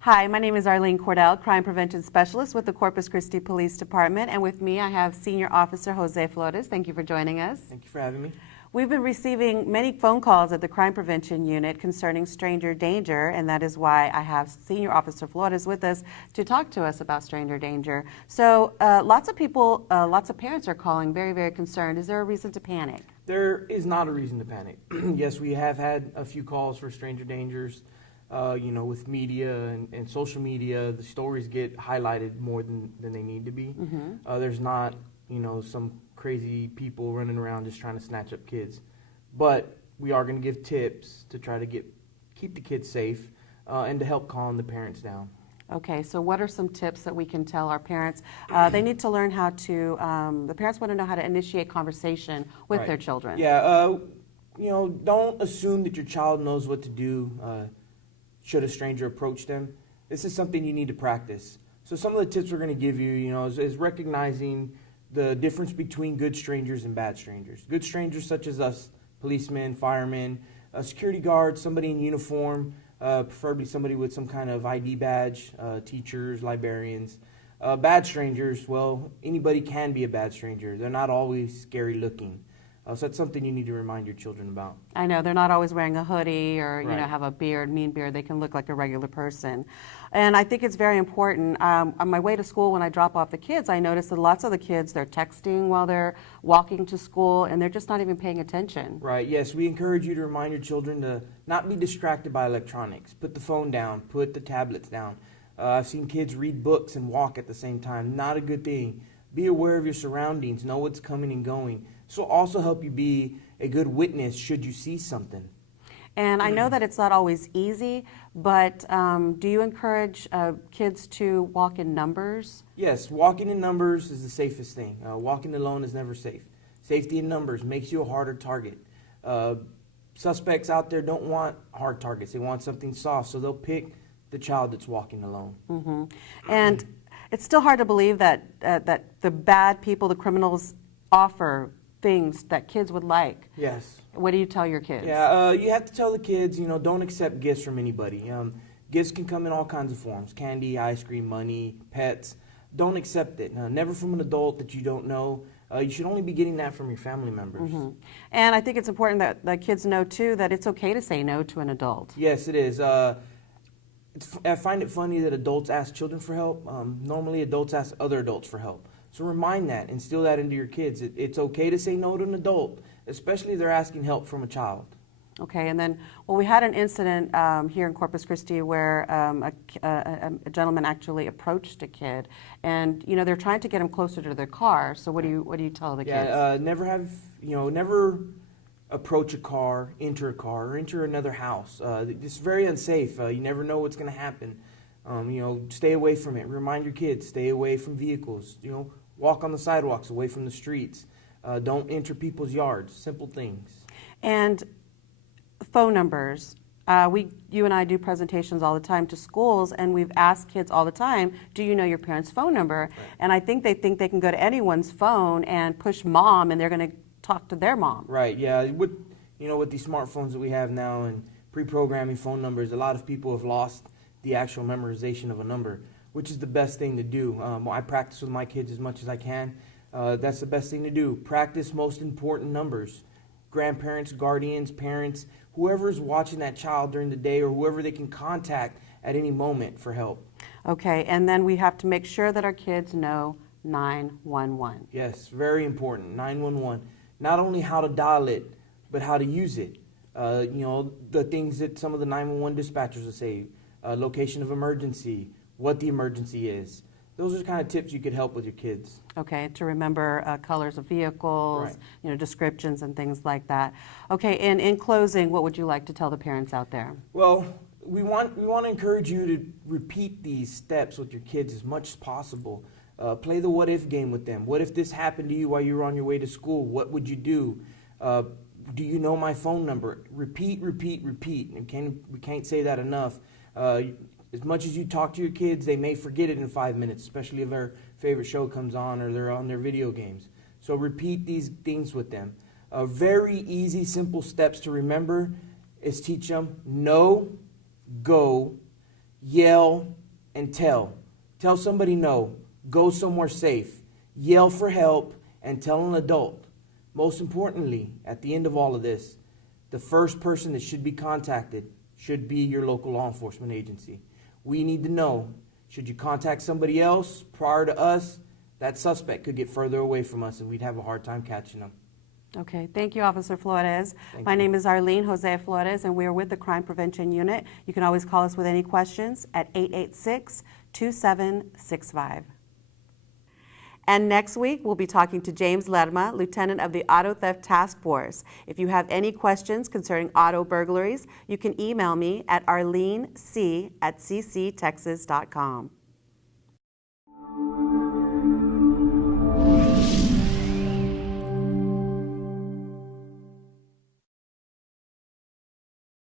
Hi, my name is Arlene Cordell, Crime Prevention Specialist with the Corpus Christi Police Department, and with me I have Senior Officer Jose Flores. Thank you for joining us. Thank you for having me. We've been receiving many phone calls at the Crime Prevention Unit concerning stranger danger, and that is why I have Senior Officer Flores with us to talk to us about stranger danger. So lots of people, lots of parents are calling very, very concerned. Is there a reason to panic? There is not a reason to panic. Yes, we have had a few calls for stranger dangers. With media and social media, the stories get highlighted more than they need to be. There's not, some crazy people running around just trying to snatch up kids. But we are going to give tips to try to keep the kids safe and to help calm the parents down. Okay, so what are some tips that we can tell our parents? They need to learn how to, the parents want to know how to initiate conversation with their children. Yeah, don't assume that your child knows what to do should a stranger approach them. This is something you need to practice. So some of the tips we're going to give you, is recognizing the difference between good strangers and bad strangers. Good strangers such as us, policemen, firemen, security guards, somebody in uniform, preferably somebody with some kind of ID badge, teachers, librarians. Bad strangers, well, anybody can be a bad stranger. They're not always scary looking. So that's something you need to remind your children about. I know, they're not always wearing a hoodie or, have a beard, mean beard. They can look like a regular person. And I think it's very important. On my way to school, when I drop off the kids, I notice that lots of the kids, they're texting while they're walking to school, and they're just not even paying attention. Right, yes. We encourage you to remind your children to not be distracted by electronics. Put the phone down, put the tablets down. I've seen kids read books and walk at the same time. Not a good thing. Be aware of your surroundings. Know what's coming and going. This will also help you be a good witness should you see something. And I know that it's not always easy, but do you encourage kids to walk in numbers? Yes, walking in numbers is the safest thing. Walking alone is never safe. Safety in numbers makes you a harder target. Suspects out there don't want hard targets. They want something soft, so they'll pick the child that's walking alone. And it's still hard to believe that the bad people, the criminals, offer things that kids would like. Yes. What do you tell your kids? Yeah, you have to tell the kids, don't accept gifts from anybody. Gifts can come in all kinds of forms: candy, ice cream, money, pets. Don't accept it. Never from an adult that you don't know. You should only be getting that from your family members. And I think it's important that kids know, too, that it's okay to say no to an adult. Yes, it is. I find it funny that adults ask children for help. Normally, adults ask other adults for help. So remind that, instill that into your kids. It's okay to say no to an adult, especially if they're asking help from a child. Okay, and then, we had an incident here in Corpus Christi where a gentleman actually approached a kid, and they're trying to get him closer to their car. So what do you tell the kids? Never approach a car, or enter another house. It's very unsafe. You never know what's going to happen. Stay away from it. Remind your kids, stay away from vehicles. Walk on the sidewalks, away from the streets. Don't enter people's yards. Simple things. And phone numbers. You and I do presentations all the time to schools, and we've asked kids all the time, do you know your parents' phone number? Right. And I think they can go to anyone's phone and push mom, and they're going to talk to their mom. Right, yeah. With these smartphones that we have now and pre-programming phone numbers, a lot of people have lost the actual memorization of a number, which is the best thing to do. I practice with my kids as much as I can. That's the best thing to do. Practice most important numbers. Grandparents, guardians, parents, whoever's watching that child during the day or whoever they can contact at any moment for help. Okay, and then we have to make sure that our kids know 911. Yes, very important, 911. Not only how to dial it, but how to use it. The things that some of the 911 dispatchers will say. Location of emergency, what the emergency is. Those are the kind of tips you could help with your kids. Okay, to remember colors of vehicles, right. Descriptions and things like that. Okay, and in closing, what would you like to tell the parents out there? Well, we want to encourage you to repeat these steps with your kids as much as possible. Play the what if game with them. What if this happened to you while you were on your way to school? What would you do? Do you know my phone number? Repeat, repeat, repeat. And we can't say that enough. As much as you talk to your kids, they may forget it in 5 minutes, especially if their favorite show comes on or they're on their video games. So repeat these things with them. Very easy, simple steps to remember is teach them no, go, yell, and tell. Tell somebody no. Go somewhere safe. Yell for help and tell an adult. Most importantly, at the end of all of this, the first person that should be contacted should be your local law enforcement agency. We need to know, should you contact somebody else prior to us, that suspect could get further away from us and we'd have a hard time catching them. Okay, thank you, Officer Flores. Thank My you. name is Arlene Jose Flores, and we are with the Crime Prevention Unit. You can always call us with any questions at 886-2765. And next week, we'll be talking to James Lerma, Lieutenant of the Auto Theft Task Force. If you have any questions concerning auto burglaries, you can email me at arlenec@cctexas.com.